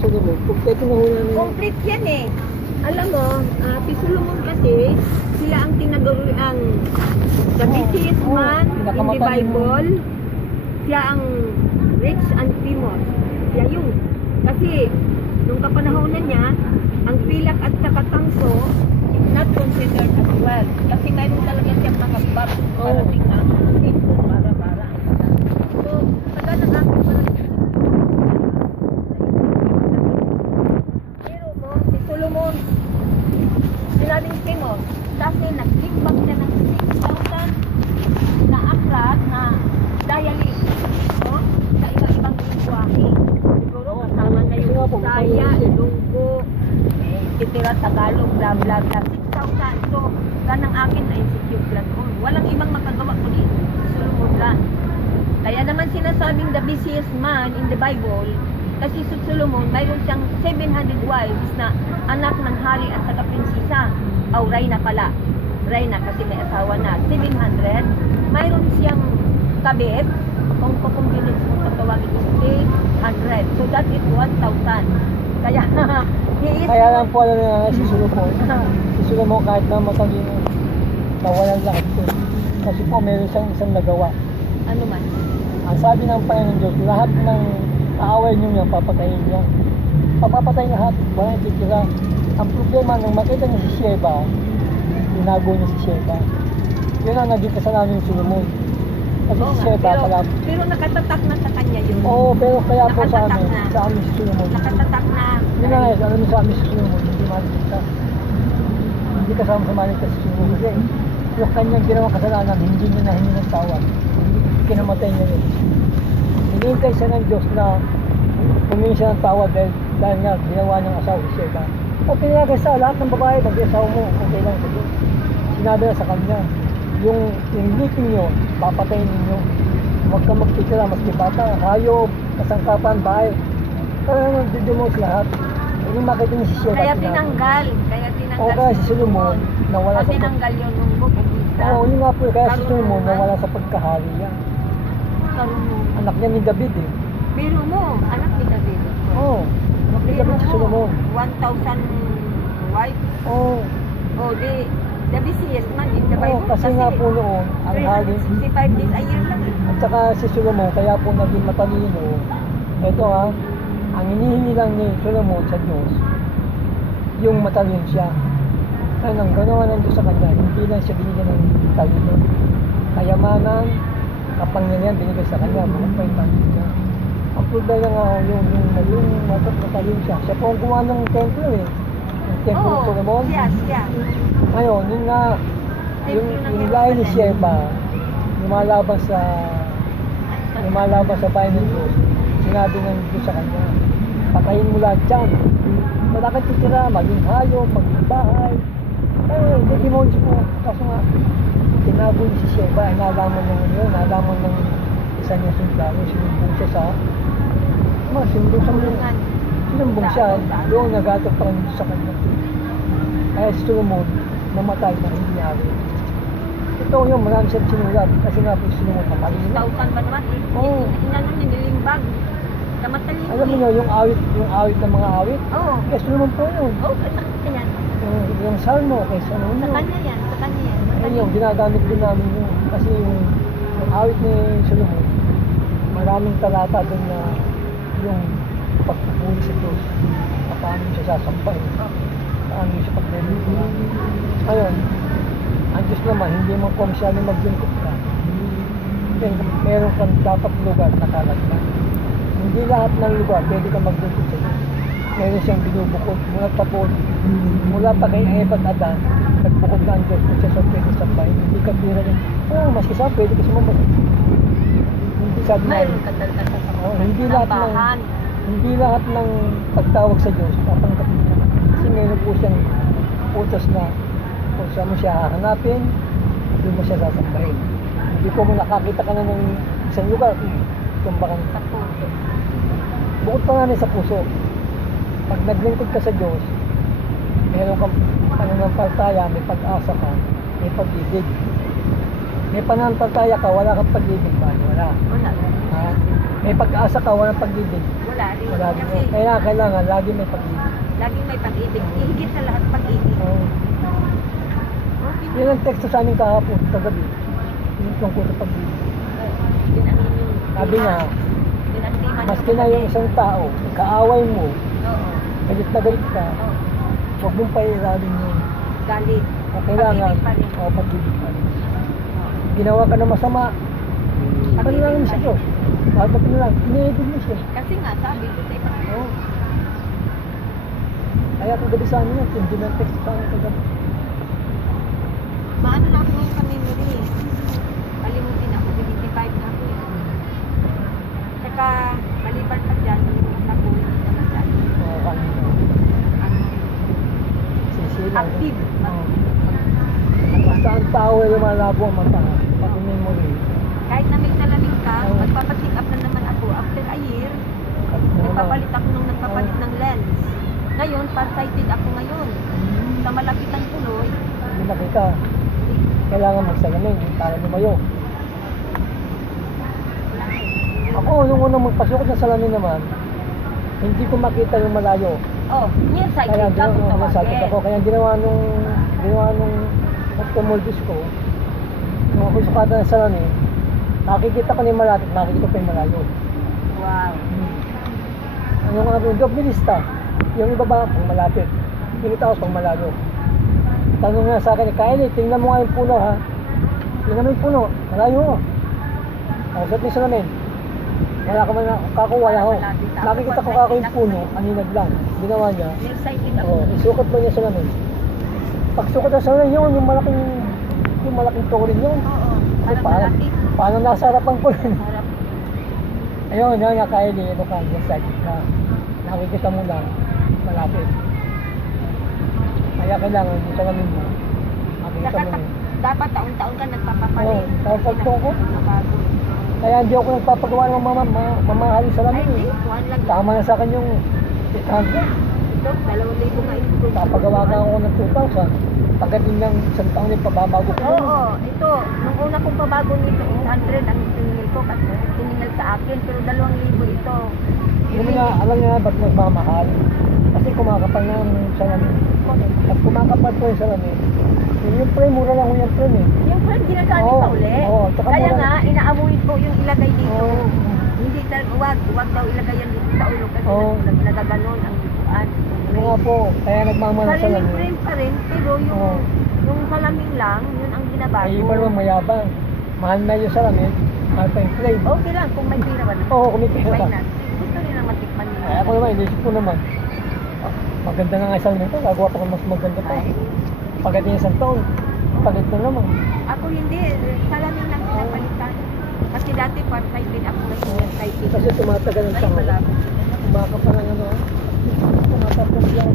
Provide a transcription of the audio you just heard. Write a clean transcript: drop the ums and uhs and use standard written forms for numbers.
Solomon. Kompleto na huna niya. Complete yan eh. Alam mo, si Solomon kasi, sila ang tinaguri ang the busiest man in the Bible. Siya ang rich and famous. Siya yun. Kasi, nung kapanahonan niya, ang pilak at saka tangso is not considered as wealth. Kasi mayroon talaga siyang mga bar para tingnan. Ito, para. So, taga ng aking pero mo, si Solomon, sinabing famous, kasi nag-gimbag siya ng 6,000 na aklat na dialect, no? Sa iba-ibang lingwahe. Siguro kasama na yung Bisaya, Ilonggo, titira Tagalog, bla bla bla, 6,000. So, ganang akin na institute lang on. Walang ibang makagawa kundi Solomon lang. Kaya naman sinasabing the busiest man in the Bible, kasi si Solomon, mayroon siyang 700 wives na anak ng hari at saka prinsesa. O, Reyna pala. Reyna kasi may asawa na. 700. Mayroon siyang kabit. Kung kukumbinit mo tatawagin is 800. So that is 1,000. Kaya, Kaya lang po alam nga si Solomon. Si Solomon kahit na matalino, nawalan lahat po. Kasi po meron siyang isang nagawa. ano man. Ang sabi ng Panginoon Diyos, lahat ng kaaway niyo niya, papatayin niya. Papapatay lahat, walang ititira. Ang problema, nung makita niya si Sheba, tinago niya si Sheba. Yun ang naging kasalanan ni Solomon. Kasi si Sheba pala. Pero nakatatak na sa kanya yun. Oo, pero kaya po sa Nakatatak amin, na. sa amin si Solomon. Nakatatak na. Yun na nga, alam mo sa amin si Solomon, hindi maligtas. Hindi kasama sa maligtas si Solomon. Kasi yung kanyang ginawang kasalanan, hindi niya nahingi ng tawad. Kinamatay niya yun. Hinihintay siya ng Diyos na humingi siya ng tawad dahil nga ginawa ng asawa si Sheba. O pinayagan sa lahat ng babae, mag-asawa mo, okay lang sa Diyos. Sinabi na sa kanya, yung lipin nyo, papatayin ninyo. Huwag kang magtitira, maski bata, hayop, kasangkapan, bahay. Kaya naman, didumos lahat. Yung makita niya si Sheba. Kaya tinanggal. O kaya si Solomon, nawala sa tinanggal yun nung bukong Oo, yun nga po, kaya si Solomon nawala sa pagkahari niya. Karunungan. Anak niya ni David eh. Biro mo, anak ni David. Oo, anak ni David si Solomon. 1,000 wives. Oo, Oh, the busiest man in the oo, Bible. kasi nga po noon, ang hari, 365 days a year lang. at saka si Solomon, kaya po naging matalino. Ito ha, ang hinihingi lang ni Solomon sa Diyos, yung matalino siya. Kaya nang ganawa ng Diyos sa kanya, hindi lang siya binigyan ng talino. Kayamanan, kapangyarihan binigay sa kanya, mga paipanin niya. Ang problema nga, yung matalino siya. Siya po ang gumawa ng templo eh. Yung templo ng Solomon. Siya. Ngayon, yun nga, yung lahi ni Sheba, lumalaban sa bayan ng Diyos, sinabi ng Diyos sa kanya, patayin mo lahat dyan. Wala kang titira, maging hayop, maging bahay. Hindi demons po. Kaso nga, tinago niya si Sheba, nalaman ng isa niya sundalo, sinumbong siya sa, sinumbong siya, doon nagatot pa rin sa kanya. Kaya si Solomon, namatay na hindi hari. Ito yung marami siyang sinulat, kasi nga po si Solomon matalino. 1,000 ba naman? Oo. Inano niya, nilimbag. Kamatalino. Alam mo niyo, yung awit ng mga awit, Oo. kaya Solomon po yun. Oh, sa yan. Yung salmo, kaya Solomon Sa yun. kanya yan. Ayun yung ginagamit din namin yun. Kasi yung awit ni Solomon, maraming talata doon na yung pagpupuli sa Diyos. Paano siya sasampay. Paano siya paglilingkod. Ayun, ang Diyos naman, hindi mo komisyano maglingkod ka. Kasi meron kang dapat lugar na kalagman. Hindi lahat ng lugar pwede kang maglingkod sa Diyos. Meron siyang binubukod mula pa kay Ebat Adan, nagbukod na ang Diyos kung siya sa pwede sa bahay. Hindi ka pira rin. Maski sa pwede ka sumabot. Hindi sabi na Mayroon ka talaga sa hindi lahat ng pagtawag sa Diyos papanggapin ka. Kasi meron po siyang utos na kung saan mo siya hahanapin, doon mo siya sasambahin. Hindi po mo nakakita ka na ng isang lugar, tumbakan sa puso. bukod pa nga sa puso. Pag naglingkod ka sa Diyos, meron kang pananampalataya, may pag-asa ka, may pag-ibig. May pananampalataya ka, wala kang pag-ibig ba? Wala. Wala. Ha? May pag-asa ka, walang pag-ibig. Wala rin. Wala din. Kasi Kailangan, lagi may pag-ibig. laging may pag-ibig. Higit sa lahat pag-ibig. Oo. Okay. Yun ang text sa amin kahapon, kagabi. Yung tungkol sa pag-ibig. Yun ang inyong Sabi nga, yun ang tema maski na yung isang tao, kaaway mo, Oo. galit na galit ka, Oo. huwag mong pairalin yun. Galit. O kailangan, Pag-ibig pa rin. o pag-ibig pa rin. Ginawa ka ng masama, panalangin mo sa Diyos. Bakit na lang, iniibig mo siya. Kasi nga, sabi ko sa ibang Oo. Kaya kagabi sa amin yun, hindi ng text sa amin kagabi. maano na ako ng memory. Kalimutin ako, 75 na ako eh. Saka, maliban pa dyan, nalimutan ako naman dyan. Oo, kanina. Ano, Sisilang. active. Oo. Basta ang tao ay lumalabo ang mata. Pati memory. Kahit na may salamin ka, Oo. magpapatik up na naman ako. After a year, nagpapalit ako nung nagpapalit ng lens. Ngayon, farsighted ako ngayon. Sa malapitan tuloy, Hindi makita. Kailangan magsalamin para lumayo. Ako, nung unang magpasok ng salamin naman, hindi ko makita yung malayo. oh, Kaya nearsighted ka kung nasakit ako. tawagin. Kaya ginawa nung ophthalmologist ko, nung ako sukatan ng salamin, nakikita ko na yung malapit, nakikita ko pa yung malayo. Wow. Ano nga rin, dobilista. Yung iba ba, pang malapit. Pinita ko pang malayo. Tanong nga sa akin, Kylie, tingnan mo nga yung puno ha. Tingnan mo yung puno, malayo mo. Ako sa tingin salamin. Wala ka man kakuha ako. Nakikita ko kako yung puno, aninag lang. Ginawa niya, Nearsighted ako. isukat mo niya salamin. Pagsukat ng salamin yun, yung malaking turin yun. Oo. Kasi Parang malapit. paano nasa harapan ko rin. Harap. Ayun, yun nga Kylie, ano ka, yung psychic na nakikita mo lang, malapit. Kaya kailangan yung salamin mo, makikita Saka mo yun. dapat taon-taon ka nagpapapalit. Oo, taon-taon ko. Nakabago. Kaya hindi ako nagpapagawa ng mamahalin Ay, salamin hindi. eh. Kuhan lang. Tama na sa akin yung 800. Ito, 2,000 nga ito. Papagawa ka ako ng 2,000. Pagdating ng isang taon yung pababago ko. Oo, ito. Nung una kong pabago nito, 800 ang tiningil ko kasi tiningil sa akin. Pero 2,000 ito. Alam mo na, alam niya ba't magmamahal? Kasi kumakapal na ang salamin. At kumakapal ko yung salamin. Yung frame, mura lang ko yung frame eh. Yung friend, ginagamit Oo, pa uli. oo, tsaka Kaya mura- nga, ina-avoid ko yung ilagay dito. Oo. Hindi talaga, wag daw ilagay yan dito sa ulo kasi Oo. nagaganon ang duguan. Ano nga po, kaya nagmamahal ang Sariling salamin. frame pa rin, pero Oo. yung salamin lang, yun ang ginabago. Ay, iba naman mayabang. Mahal na yung salamin, mahal pa yung frame. Okay lang, kung may pira ba? Oo, kumipira Why ka. not? Gusto nila matikman nila. Ay, ako naman, inisip ko naman. Maganda nga ang salamin ko, gagawa pa ko mas maganda pa. Ay, Pagdating isang taon, palit na naman. ako hindi, salamin lang pinapalitan. Kasi dati farsighted ako ngayon, nearsighted. Kasi tumatagal ang Ay, taon. malabo. Baka pa lang ano, tumatagal lang.